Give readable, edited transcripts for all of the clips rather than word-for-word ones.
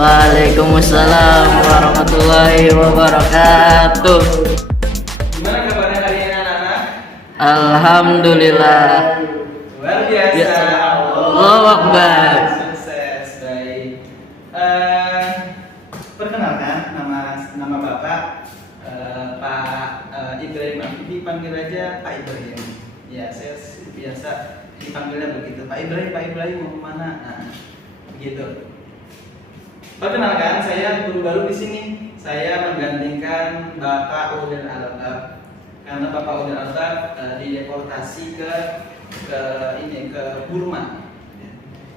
Waalaikumsalam warahmatullahi wabarakatuh. Gimana kabarnya hari ini anak-anak? Alhamdulillah. Luar biasa. Biasa. Allahu Akbar. Sukses, baik. Perkenalkan nama Bapak Pak Ibrahim Afifi, panggil aja Pak Ibrahim. Ya, saya biasa dipanggilnya begitu. Pak Ibrahim mau kemana? Nah, begitu. Perkenalkan, saya guru baru di sini. Saya menggantikan Bapak Udin Al-Albab karena Bapak Udin Al-Albab dideportasi ke Burma.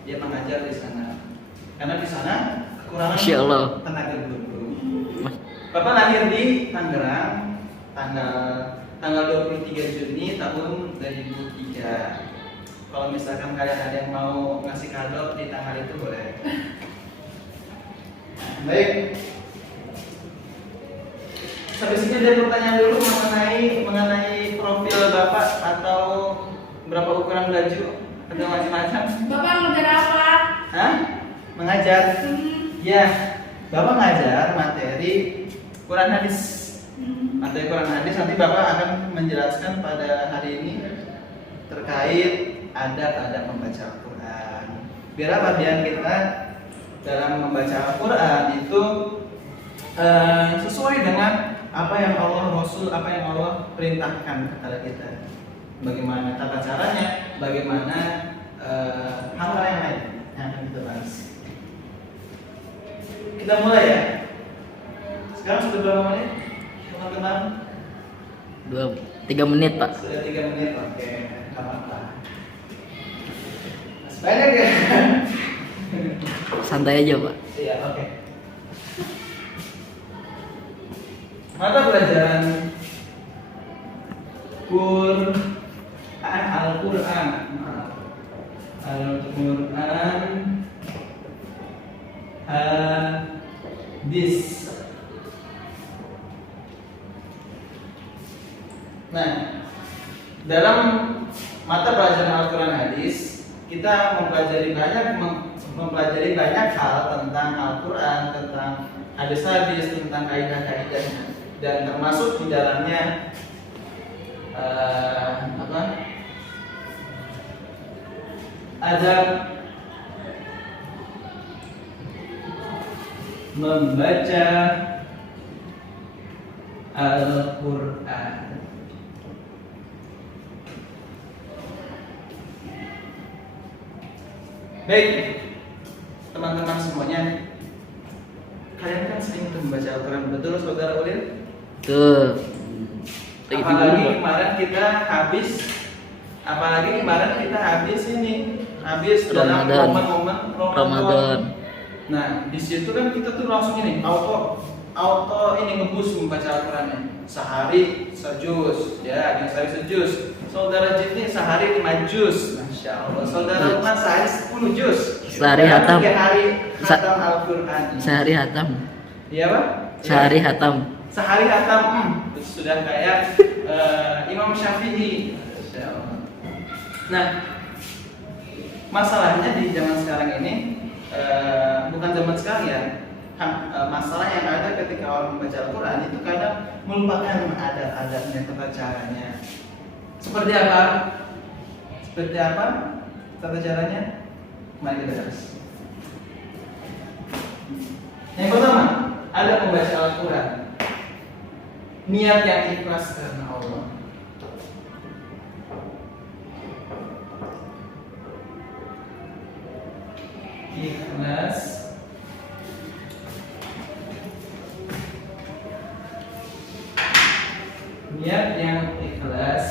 Dia mengajar di sana. Karena di sana kekurangan Masya Allah. tenaga guru. Bapak lahir di Tangerang tanggal 23 Juni tahun 2003. Kalau misalkan kalian ada yang mau ngasih kado di tanggal itu boleh. Baik. Sampai sini ada pertanyaan dulu mengenai profil Bapak atau berapa ukuran baju atau macam-macam. Bapak ngajar apa? Hah? Mengajar? Ya, Bapak ngajar materi Quran hadis. Materi Quran hadis nanti Bapak akan menjelaskan pada hari ini terkait adab-adab membaca Al-Quran. Biar apa? Biar kita dalam membaca Al-Quran itu sesuai dengan apa yang Allah perintahkan kepada kita. Bagaimana tata caranya, bagaimana hal-hal yang lain yang akan kita bahas. Kita mulai ya. Sekarang sudah berapa menit? Teman-teman? 3 menit, Pak. Sudah 3 menit, oke, nggak apa-apa. Masih banyak ya? Santai aja, Pak. Iya, oke. Mata pelajaran Al-Quran hadis. Nah, dalam mata pelajaran Al-Quran hadis kita mempelajari banyak hal tentang Al-Quran, tentang hadis-hadis, tentang kaidah-kaidahnya, dan termasuk di dalamnya adab membaca Al-Quran. Baik, teman-teman semuanya, kalian kan sering membaca Al-Quran, betul saudara Ulil? Tuh. Apalagi kemarin kita habis dalam Ramadan. momen Ramadan. Nah, di situ kan kita tuh langsung ini auto ini ngebus membaca Al-Qurannya. Sehari sejuz, ya, yang sehari sejuz. Saudara Jidni sehari 5 juz, Masya Allah. Saudara Lukman sehari 10 juz. Sehari hatam. 3 hari hatam Al-Quran. Sehari hatam. Iya Pak? Sehari hatam. Sehari hatam, sudah kayak Imam Syafi'i. Masya Allah. Nah, masalahnya di zaman sekarang ini bukan zaman sekarang ya. Masalah yang ada ketika orang membaca Al-Quran itu kadang melupakan adab-adabnya, tata caranya. Seperti apa tata caranya? Mari kita bahas. Yang pertama, adab membaca Al-Quran. Niat yang ikhlas karena Allah. Ikhlas niat yang ikhlas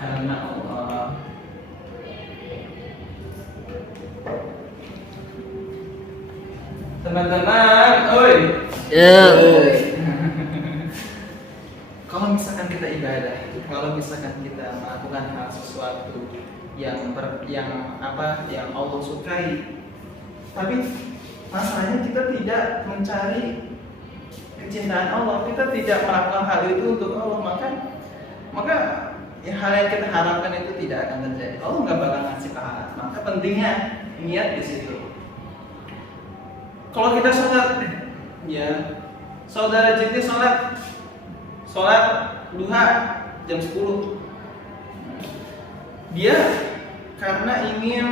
karena Allah. Teman-teman, oi. Kalau misalkan kita ibadah, kalau misalkan kita melakukan hal sesuatu yang Allah sukai, tapi masalahnya kita tidak mencari kecintaan Allah, kita tidak melakukan hal itu untuk Allah, maka ya, hal yang kita harapkan itu tidak akan terjadi. Allah nggak bakal ngasih pahala. Maka pentingnya niat di situ. Kalau kita sholat, ya saudara Jinti sholat duha jam 10. Dia karena ingin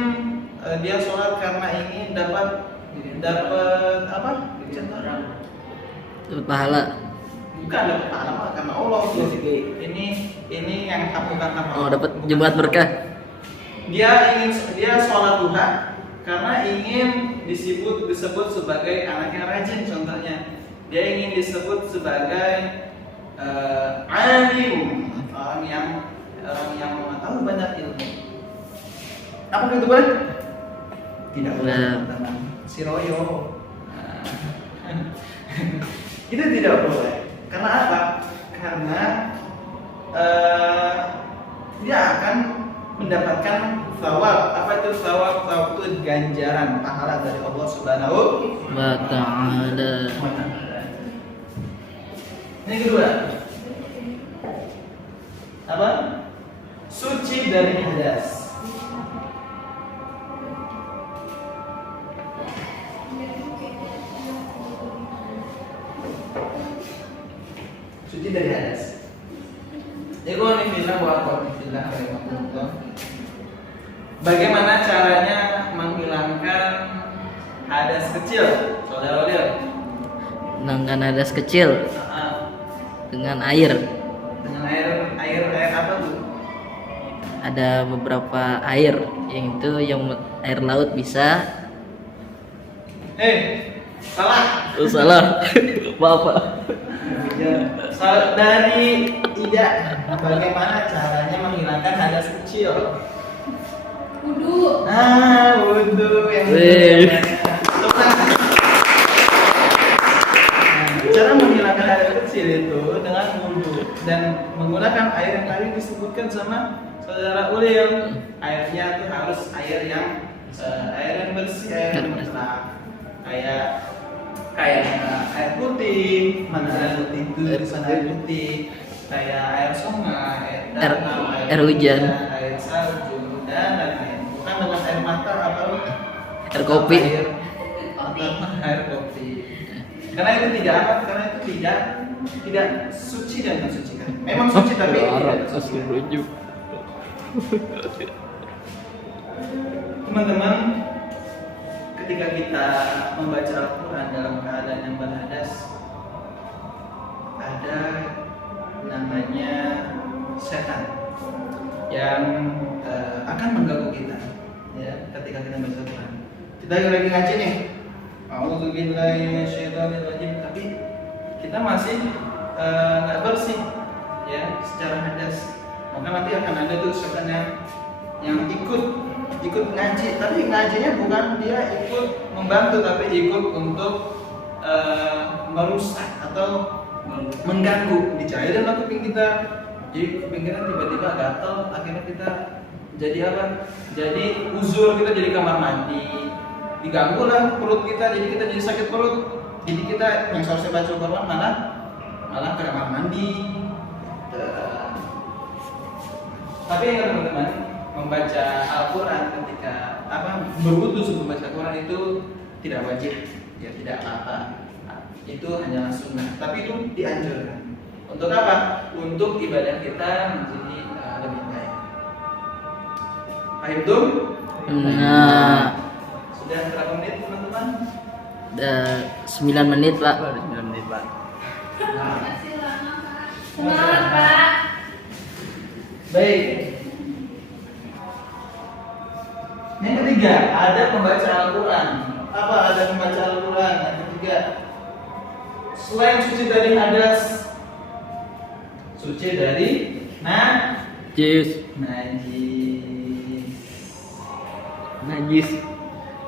dia sholat karena ingin dapat apa? Dapat pahala. Bukan dapat pahala karena Allah. Ini yang bukan karena Oh, Allah. dapat jemaat berkah. Dia sholat duha karena ingin disebut sebagai anak yang rajin. Contohnya, dia ingin disebut sebagai alim, orang yang mengetahui banyak ilmu. Apa itu boleh? Tidak boleh, teman-teman. Siroyo. Itu tidak boleh. Karena apa? Karena dia akan mendapatkan thawab. Apa itu thawab? Thawab itu ganjaran pahala dari Allah Subhanahu Wa ta'ala. wa ta'ala. Ini kedua. Apa? Suci dari hadas. Suci dari hadas. Ikhwan fillah wa akhwat fillah rahimakumullah. Bagaimana caranya menghilangkan hadas kecil? Saudara-saudara. Menangkan hadas kecil dengan air. Dengan air apa tuh? Ada beberapa air, yang itu yang air laut bisa. Salah. Oh, salah. Maaf, Pak. Dari Ida, bagaimana caranya menghilangkan hadas kecil? Wudu. Wudhu yang Wih. Cara menghilangkan hadas kecil itu dengan wudhu dan menggunakan air yang tadi disebutkan sama saudara Ulil. Airnya tuh harus air yang bersih, air yang bersih. Kayak air putih, mana air putih itu tulisan air putih, kayak air sungai, Air hujan, air salju dan lain-lain. Bukan dengan air mata atau air kopi. Air kopi. Karena itu tidak apa? Karena itu tidak suci dan mensucikan. Memang suci tapi tidak suci. Teman-teman, ketika kita membaca Al-Quran dalam keadaan yang berhadas, ada namanya setan yang akan mengganggu kita, ya, ketika kita baca Al-Quran. Kita lagi ngaji nih, A'udzubillahi minasyaitonirrajim, tapi kita masih nggak bersih, ya, secara hadas. Maka nanti akan ada tuh setan yang ikut ngaji, tapi ngajinya bukan dia ikut membantu, tapi ikut untuk merusak atau mengganggu di cairan kuping kita. Jadi kuping kita tiba-tiba gatal, akhirnya kita jadi apa? Jadi uzur, kita jadi kamar mandi, diganggu lah perut kita, jadi kita jadi sakit perut. Jadi kita yang seharusnya baca Quran malah ke kamar mandi. Tapi ya teman-teman, membaca Al-Quran ketika berwudu sebelum membaca Al-Quran itu tidak wajib, ya, tidak apa-apa. Itu hanyalah sunnah, tapi itu dianjurkan. Untuk apa? Untuk ibadah kita menjadi lebih baik. Ayo tuh. Nah, Sudah berapa menit teman-teman? udah 9 menit, Pak. Baru 9 menit, Pak. Nah, Masih lama, Pak. Semangat, Pak. baik. Yang ketiga, ada pembaca Al-Quran. Apa ada pembaca Al-Quran? Yang ketiga, selain suci dari hadas, suci dari Jus. najis.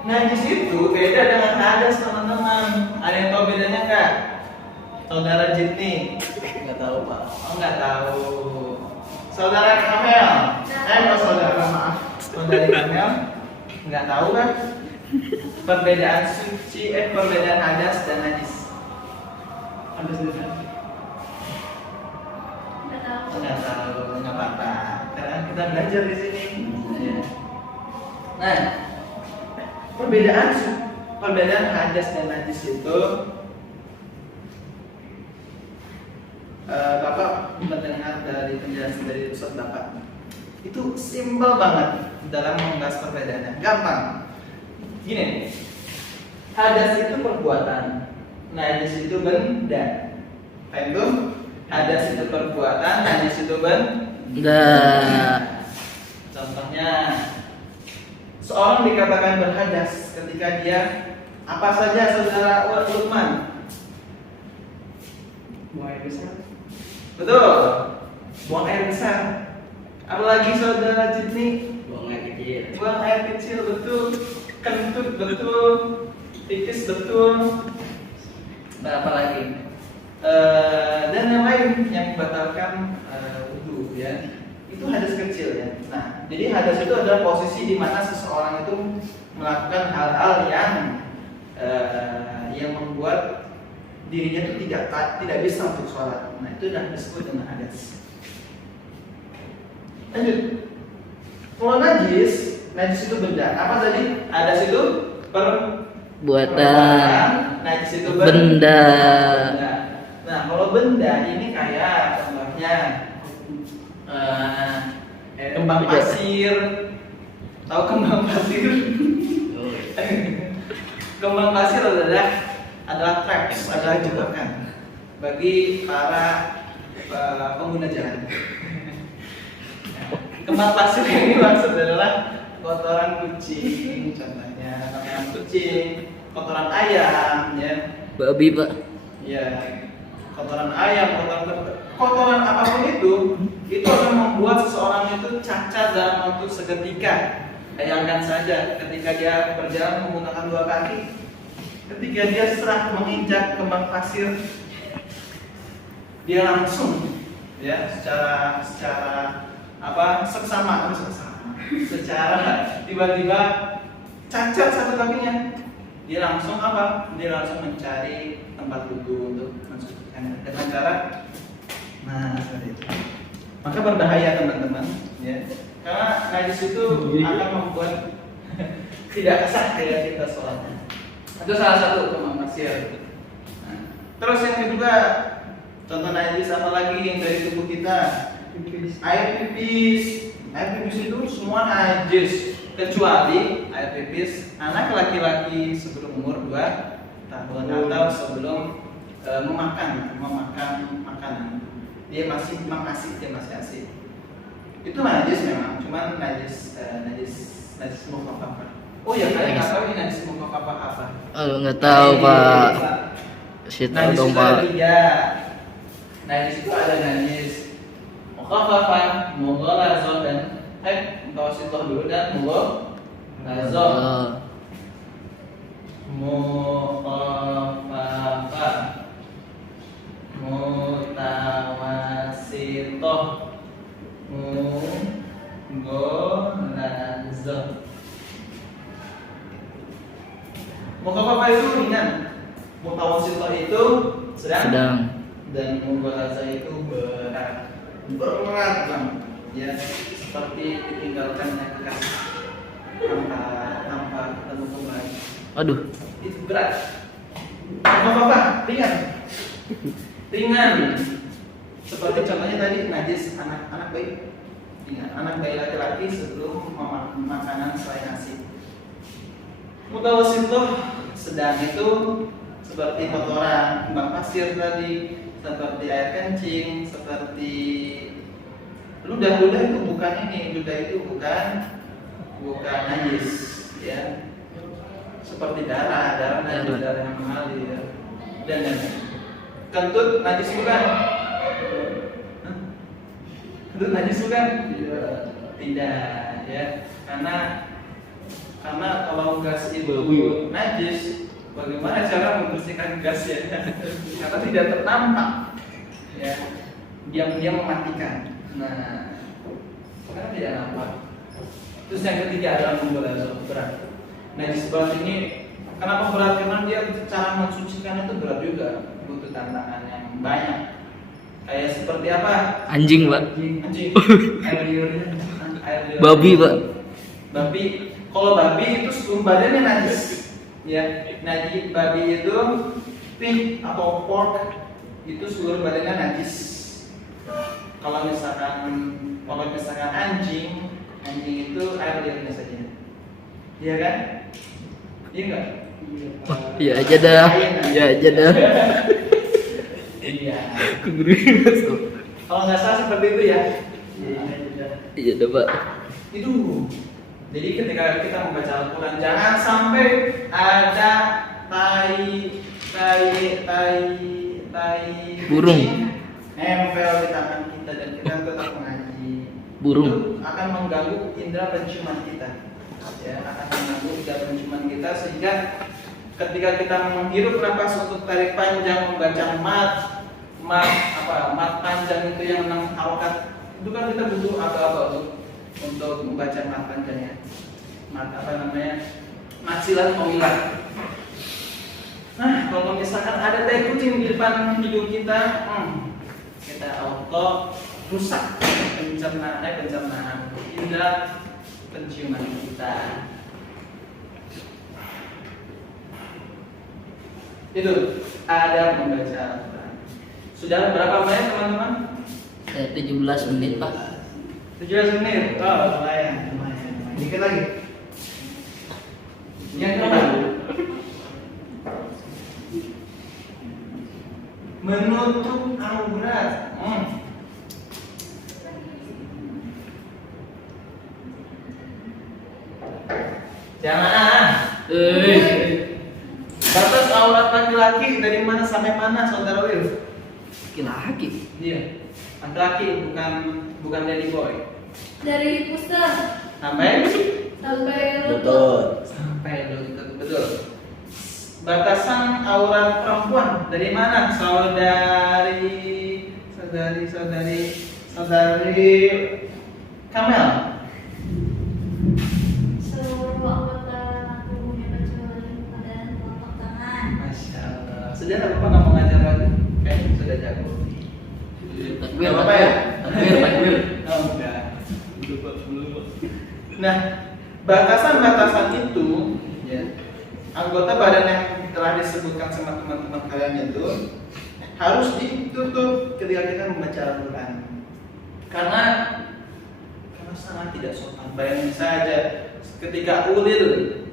Najis itu beda dengan hadas, teman-teman. Ada yang tahu bedanya nggak? Saudara Jitni? Nggak tahu, Pak. Oh, nggak tahu. Saudara Kamel? Saudara, maaf. Saudara Kamel? Nggak tahu kan? Perbedaan perbedaan hadas dan najis. Hadas dan najis. Nggak tahu, nggak apa-apa. Karena kita belajar di sini. Nah, perbedaan perbedaan hadas dan najis itu, Bapak mendengar dari penjelasan dari Ustaz Bapak, itu simpel banget dalam membahas perbedaannya, gampang. Gini, hadas itu perbuatan, najis itu benda. Itu hadas itu perbuatan, najis itu benda. Enggak. Contohnya, seorang dikatakan berhadas ketika dia apa saja, saudara Lukman? Buang air besar. Betul, buang air besar. Apalagi saudara Jidni? Buang air kecil. Buang air kecil, betul. Kentut, betul. Pipis, betul. Nah, apa lagi? Dan yang lain yang membatalkan wudu, ya. Itu hadas kecil, ya. Nah, jadi hadas itu adalah posisi di mana seseorang itu melakukan hal-hal yang membuat dirinya itu tidak bisa untuk sholat. Nah, itu sudah disebut dengan hadas. Lanjut. Kalau najis itu benda. Apa tadi? Hadas itu Buatan. Najis itu Benda. Nah, kalau benda ini kayak contohnya kembang pasir. Tahu kembang pasir? Kembang pasir adalah traps, adalah jebakan bagi para pengguna jalan. Kembang pasir yang dimaksud adalah kotoran kucing, contohnya kotoran kucing, kotoran ayam, ya. Babi, Pak. Ya, kotoran ayam, kotoran apapun itu akan membuat seseorang itu cacat dalam waktu seketika. Bayangkan saja ketika dia berjalan menggunakan dua kaki, ketika dia serah menginjak kembang pasir, dia langsung, ya, secara seksama, secara tiba-tiba cacat satu kakinya. Dia langsung Dia langsung mencari tempat wudhu untuk mensucikan dengan cara, seperti itu. Maka berbahaya, teman-teman, ya. Karena najis itu akan membuat tidak sah kita sholatnya. Itu salah satu kembang pasir. Nah, terus yang kedua, contoh najis apa lagi yang dari tubuh kita? Air pipis. Air pipis itu semua najis kecuali air pipis anak laki-laki sebelum umur 2 tahun atau sebelum memakan makanan. Dia masih asik. Itu najis memang, cuman najis mukhafafah. Oh ya, kalian nggak tahu ini najis mukhafafah apa? Oh, nggak tahu, Pak. Saya tahu dong, Pak. Najis itu ada najis mukhafafah, mughalazah dan mutawasithah dulu dan mughalazah. Mukhafafah, mutawasithah, mughalazah. Mukhafafah itu ringan, mutawasithah itu sedang. Dan mughalazah itu berat banget, ya, seperti ditinggalkan nakas tanpa ketemu kembali. Aduh. Itu berat. Apa ringan. Seperti contohnya tadi najis anak bayi. Ingat, anak bayi laki-laki sebelum makanan selain nasi. Mutawasithah sedang itu seperti kotoran kembang pasir tadi, seperti air kencing, seperti ludah itu bukan ludah itu bukan najis, ya. Seperti darah najis, darah yang mengalir, ya. Dan kentut najis bukan? Kentut najis bukan? Tidak, ya. Karena kalau gas itu najis, bagaimana cara membersihkan gas, ya? Karena tidak ternampak, ya. Diam-diam mematikan. Nah, karena tidak nampak. Terus yang ketiga adalah mughalazah, berat. Najis berat ini kenapa berat? Karena dia cara mensucikan itu berat juga, butuh tantangan yang banyak. Kayak seperti apa? Anjing, Pak. Anjing. Air liurnya. Babi, Pak. Babi. Kalau babi itu sebelum badannya najis, ya. najis, babi itu pig atau pork itu seluruh badannya najis. Kalau misalkan anjing itu air liurnya saja. Iya kan? Iya enggak? Iya aja dah. Iya aja dah. Iya. Kalau nggak salah seperti itu ya. Iya dah, Pak. Itu. Jadi ketika kita membaca Al-Quran jangan sampai ada tai Burung. kucing nempel di tangan kita dan kita tetap mengaji. Burung. Itu akan mengganggu indera penciuman kita. Ya, akan mengganggu indera penciuman kita sehingga ketika kita menghirup nafas untuk tarik panjang membaca mat panjang itu yang 6 harokat itu kan kita butuh apa untuk membaca mat panjangnya. Mat silat mawilah. Nah, kalau misalkan ada tai kucing di depan hidung kita, kita auto rusak pencernaan indera penciuman kita. Itu ada membaca Al-Quran. Sudah berapa menit teman-teman? 17 menit, Pak. 17 menit. Oh, lumayan. Dikit lagi. Yang kedua, menutup aurat. Jangan. Batas aurat laki-laki dari mana sampai mana, saudara Wil? Laki-laki. Iya. Laki-laki bukan daddy boy. Dari pusat Sampai sampai lutut. sampai lutut, betul. Batasan aurat perempuan dari mana, saudari Kamel? Seluruh anggota tubuhnya kecuali pada telapak tangan. Masya Allah. Sudah Bapak nggak mau ngajar lagi? Kayaknya sudah jago. Takbir, Gak apa-apa ya? Takbir. Oh enggak. Nah, batasan-batasan itu, ya, anggota badan yang telah disebutkan sama teman-teman kalian itu harus ditutup ketika kita membaca Al-Quran. Karena sangat tidak sopan. Bayangin saja ketika ulil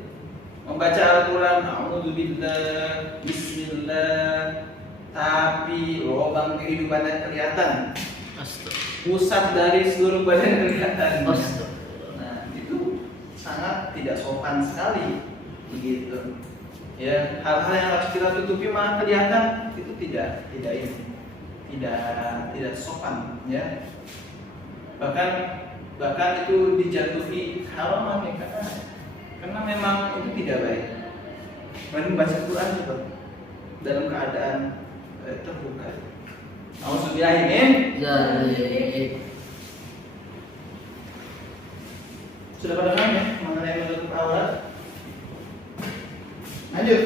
membaca Al-Quran, a'udzubillah, bismillah, tapi lubang kehidupannya kelihatan. Pusat dari seluruh badan kelihatan. Nah, itu sangat tidak sopan sekali, begitu. Ya, hal-hal yang harus kita tutupi malah kelihatan, itu tidak sopan, ya. Bahkan itu dijatuhi haram ya, karena memang itu tidak baik. Mending baca Quran coba dalam keadaan terbuka. Auzubillahi Sudah pada paham ya mengenai menutup aurat? Lanjut.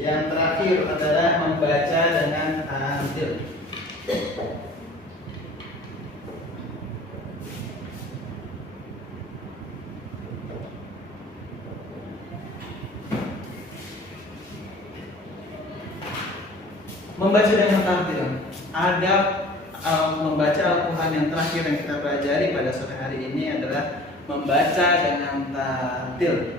Yang terakhir adalah membaca dengan tartil. Membaca dengan tartil. Ada membaca Al-Quran yang terakhir yang kita pelajari pada sore hari ini adalah membaca dengan tartil.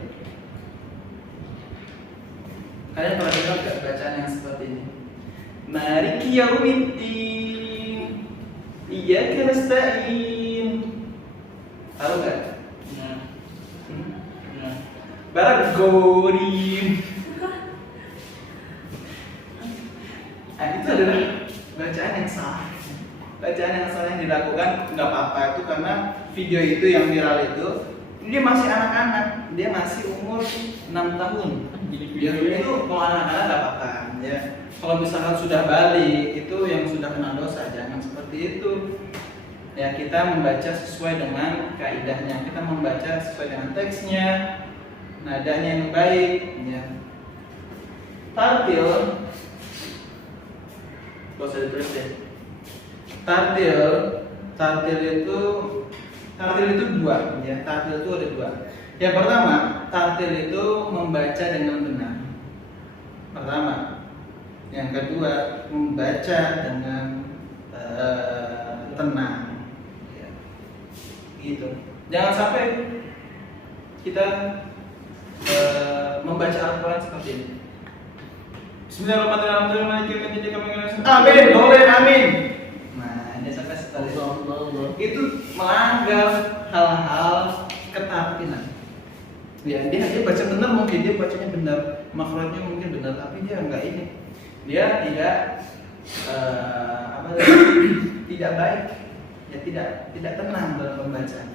Kalian pernah dengar gak bacaan yang seperti ini? Maliki yaumiddin, iyyaka nasta'in. Tahu gak? Barat gorim. Nah, itu adalah bacaan yang salah. Bacaan yang salah yang dilakukan nggak apa-apa itu karena video itu yang viral itu dia masih anak-anak, dia masih umur 6 tahun. Ya, itu kalau anak-anak nggak apa-apa ya. Kalau misalkan sudah balik itu yang sudah kena dosa, jangan seperti itu. Ya, kita membaca sesuai dengan kaidahnya, kita membaca sesuai dengan teksnya, nadanya yang baik ya. Tartil gak usah ditulis deh. Tartil itu dua ya. Tartil itu ada dua. Yang pertama, tartil itu membaca dengan benar. pertama. Yang kedua, membaca dengan tenang. Ya. Gitu. Jangan sampai kita membaca Al-Quran seperti ini. Bismillahirrahmanirrahim. Amin, boleh amin. Nah, ini sampai seperti itu melanggar hal-hal ketatinan. Ya, dia baca benar, mungkin dia bacanya benar, makhrajnya mungkin benar, tapi dia enggak ini. Dia tidak tidak baik, ya tidak tenang dalam pembacaan.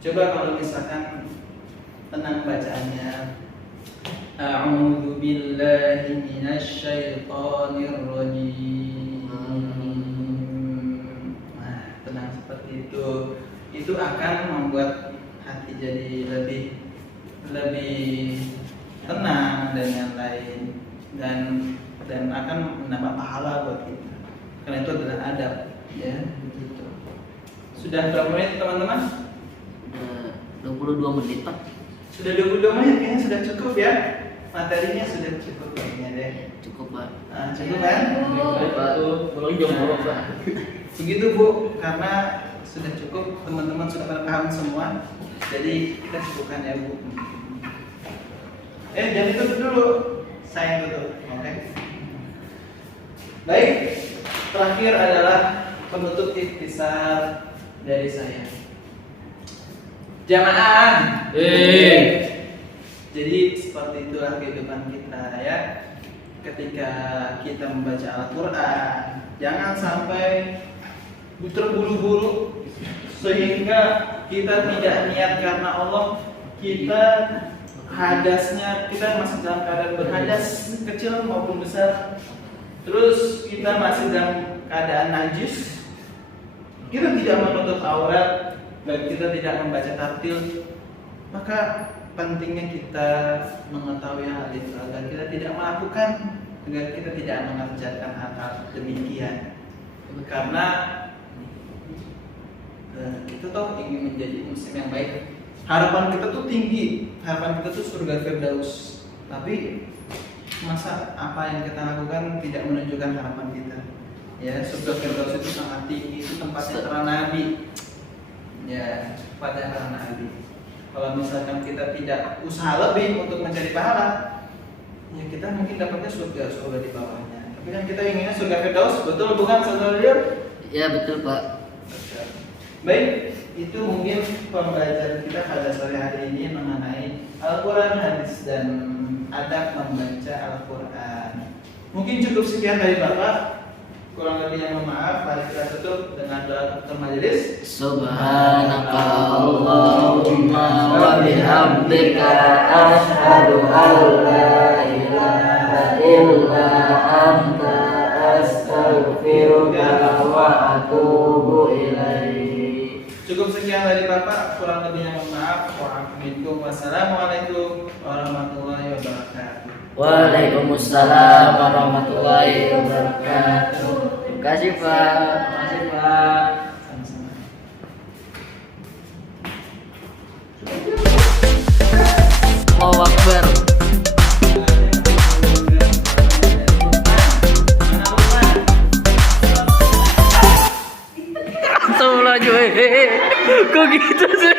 Coba kalau misalkan tenang bacaannya, a'udzu billahi minasyaitonir rajim. Nah, tenang seperti itu akan membuat hati jadi lebih tenang dan yang lain, dan akan menambah pahala buat kita. Karena itu adalah adab, ya begitu. Sudah berapa menit teman-teman? Udah 22 menit Pak. Sudah 22 menit, kayaknya sudah cukup ya. Materinya sudah cukup kayaknya deh. Cukup Pak. Cukup kan? Belum jomblo Pak. Begitu Bu, karena sudah cukup, teman-teman sudah pada paham semua. Jadi kita cukupkan ya Bu. Jangan tutup dulu. Saya tutup, oke? Baik, terakhir adalah penutup ikhtisar dari saya. Jamaah. Jadi seperti itulah kehidupan kita ya. Ketika kita membaca Al-Quran, jangan sampai terburu-buru sehingga kita tidak niat karena Allah, kita hadasnya, kita masih dalam keadaan berhadas kecil maupun besar, terus kita masih dalam keadaan najis, kita tidak menutup aurat dan kita tidak membaca tartil, maka pentingnya kita mengetahui hal itu agar kita tidak melakukan, agar kita tidak mengerjakan hal-hal demikian. Karena kita toh ingin menjadi muslim yang baik. Harapan kita tuh tinggi, harapan kita tuh surga Firdaus. Tapi masa apa yang kita lakukan tidak menunjukkan harapan kita? Ya, surga Firdaus itu sangat tinggi, itu tempatnya para nabi. Ya, tempatnya para nabi. Kalau misalkan kita tidak usaha lebih untuk mencari pahala, ya kita mungkin dapatnya surga di bawahnya. Tapi kan kita inginnya surga Firdaus, betul bukan saudara dia? Ya betul Pak. Baik, itu mungkin pembelajaran kita pada sore hari ini mengenai Al-Quran, hadis, dan adab membaca Al-Quran. Mungkin cukup sekian dari Bapak. Kurang lebihnya mohon maaf. Mari kita tutup dengan doa tutup majelis. Subhanaka Allahumma wa bihamdika asyhadu an la ilaha illa anta astaghfiruka wa atubu ilaik. Cukup sekian dari Bapak, kurang lebihnya mohon maaf. Wassalamualaikum warahmatullahi wabarakatuh. Waalaikumsalam warahmatullahi wabarakatuh. Terima kasih Pak. Terima kasih Pak. Sama-sama. Allahu Akbar. Astagfirullahaladzim. Kok gitu sih?